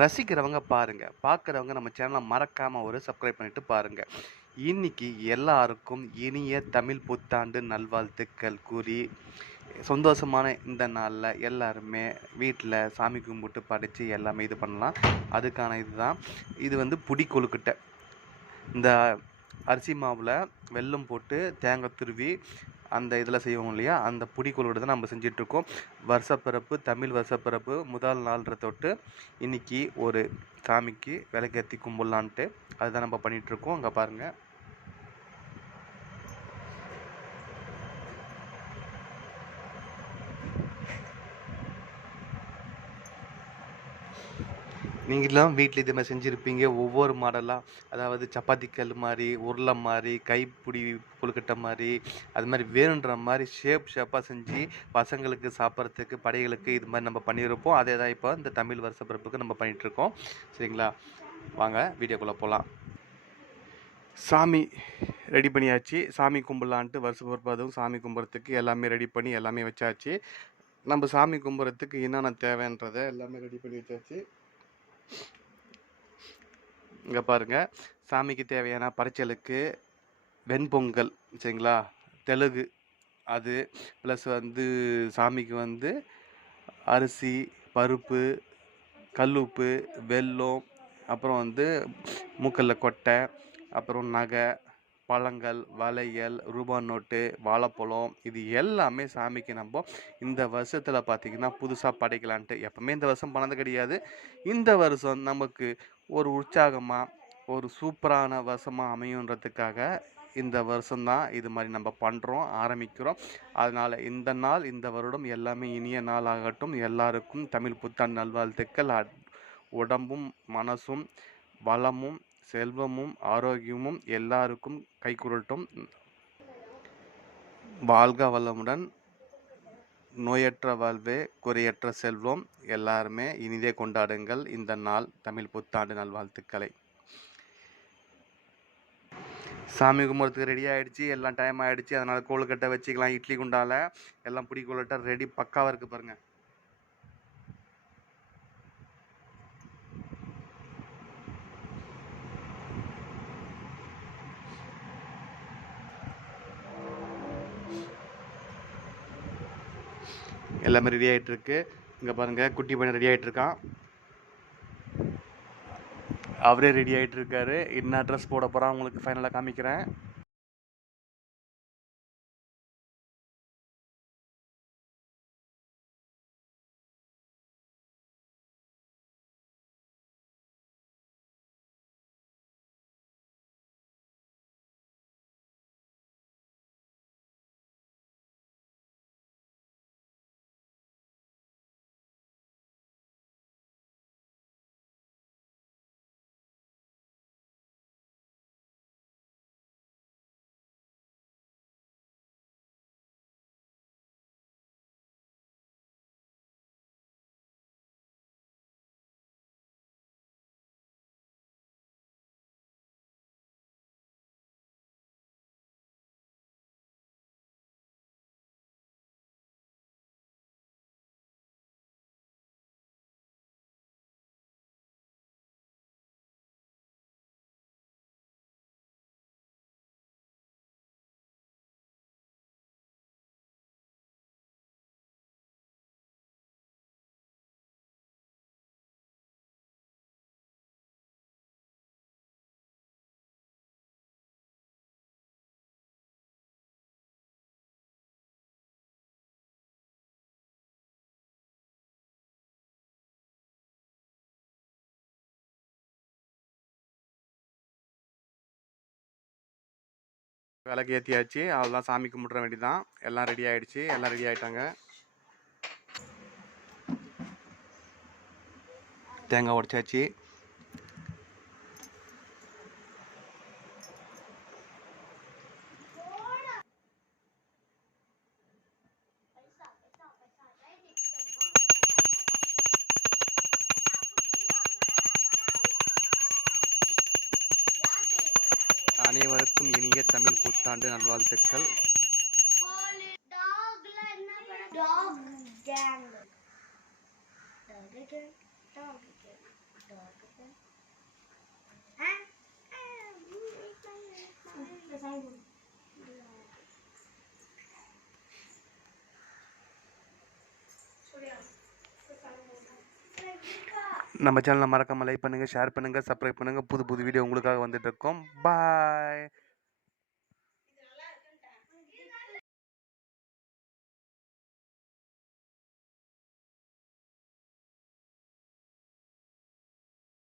ரசிக்கிறவங்க பாருங்கள் பார்க்குறவங்க நம்ம சேனலை மறக்காமல் ஒரு சப்ஸ்கிரைப் பண்ணிட்டு பாருங்க. இன்னைக்கு எல்லாருக்கும் இனிய தமிழ் புத்தாண்டு நல்வாழ்த்துக்கள் கூறி, சந்தோஷமான இந்த நாளில் எல்லாருமே வீட்டில் சாமி கும்பிட்டு படித்து எல்லாமே இது பண்ணலாம். அதுக்கான இதுதான். இது வந்து புடி கொழுக்கட்டை. இந்த அரிசி மாவில் வெல்லம் போட்டு, தேங்காய் துருவி, அந்த இதில் செய்வோம் இல்லையா? அந்த புடி தான் நம்ம செஞ்சிட்ருக்கோம். வருஷப்பிறப்பு, தமிழ் வருஷப்பிறப்பு முதல் நாள்ன்ற தொட்டு, இன்னைக்கு ஒரு சாமிக்கு விளக்கேத்தி கும்பிட்லான்ட்டு அதுதான் நம்ம பண்ணிகிட்ருக்கோம் அங்கே பாருங்கள் நீங்களாம் வீட்டில் இது மாதிரி செஞ்சுருப்பீங்க ஒவ்வொரு மாடலாக அதாவது சப்பாத்தி கல் மாதிரி உருளை மாதிரி கைப்பிடி கொழுக்கட்டை மாதிரி அது மாதிரி வேணுன்ற மாதிரி ஷேப் ஷேப்பாக செஞ்சு, பசங்களுக்கு சாப்பிட்றதுக்கு, படைகளுக்கு இது மாதிரி நம்ம பண்ணியிருப்போம். அதே தான் இப்போ இந்த தமிழ் வருஷ பிறப்புக்கு நம்ம பண்ணிகிட்ருக்கோம் சரிங்களா? வாங்க வீடியோக்குள்ளே போகலாம் சாமி ரெடி பண்ணியாச்சு. சாமி கும்பிடலான்ட்டு வருஷப்பிறப்பு அதுவும் சாமி கும்பிட்றதுக்கு எல்லாமே ரெடி பண்ணி எல்லாமே வச்சாச்சு. நம்ம சாமி கும்பிட்றதுக்கு என்னென்ன தேவைன்றதை எல்லாமே ரெடி பண்ணி வச்சாச்சு. இங்கே பாருங்கள் சாமிக்கு தேவையான பறிச்சலுக்கு வெண்பொங்கல் சரிங்களா? தெளுகு அது, ப்ளஸ் வந்து சாமிக்கு வந்து அரிசி, பருப்பு, கல்லுப்பு, வெல்லம், அப்புறம் வந்து மூக்கல்ல கொட்டை, அப்புறம் நகை, பழங்கள், வளையல், ரூபா நோட்டு, வாழைப்பழம் இது எல்லாமே சாமிக்கு நம்ம இந்த வருஷத்தில் பார்த்தீங்கன்னா, புதுசாக படைக்கலான்ட்டு. எப்பவுமே இந்த வருஷம் பண்ணது கிடையாது. இந்த வருஷம் நமக்கு ஒரு உற்சாகமாக ஒரு சூப்பரான வருஷமாக அமையுன்றதுக்காக, இந்த வருஷம்தான் இது மாதிரி நம்ம பண்ணுறோம் ஆரம்பிக்கிறோம். அதனால் இந்த நாள், இந்த வருடம் எல்லாமே இனிய நாள் ஆகட்டும் எல்லாருக்கும் தமிழ் புத்தாண்டு நல்வாழ்த்துக்கள். அ உடம்பும், மனசும், வளமும், செல்வமும், ஆரோக்கியமும் எல்லாருக்கும் கைகூடட்டும். வாழ்க வளமுடன். நோயற்ற வாழ்வே, குறையற்ற செல்வம். எல்லாருமே இனிதே கொண்டாடுங்கள் இந்த நாள் தமிழ் புத்தாண்டு நல்வாழ்த்துக்களை. சாமி கும்பிட்றதுக்கு ரெடி ஆகிடுச்சி எல்லாம் டைம் ஆகிடுச்சி அதனால் கோழுக்கட்டை வச்சுக்கலாம் இட்லி குண்டால. எல்லாம் பிடி கொழுக்கட்டை ரெடி பக்காவாக இருக்குது பாருங்கள் எல்லாமே ரெடி ஆயிட்டுருக்கு. இங்கே பாருங்க குட்டி பையன் ரெடி ஆயிட்டுருக்கான். அவரே ரெடி ஆயிட்டுருக்காரு. என்ன ட்ரெஸ் போட போகிறான் உங்களுக்கு ஃபைனலாக காமிக்கிறேன். விளக்கு ஏற்றியாச்சு அவ்வளோதான் சாமி கும்பிட்ற வேண்டியதான் எல்லாம் ரெடி ஆயிடுச்சு. எல்லாம் ரெடி ஆகிட்டாங்க தேங்காய் உடைச்சாச்சு. அனைவருக்கும் இனிய தமிழ் புத்தாண்டு நல்வாழ்த்துக்கள். டாக் டாக் டாக் கேங் நம்ம சேனலை மறக்காமல் லைக் பண்ணுங்கள் ஷேர் பண்ணுங்கள் சப்ஸ்கிரைப் பண்ணுங்கள் புது புது வீடியோ உங்களுக்காக வந்துட்டு இருக்கோம் பாய்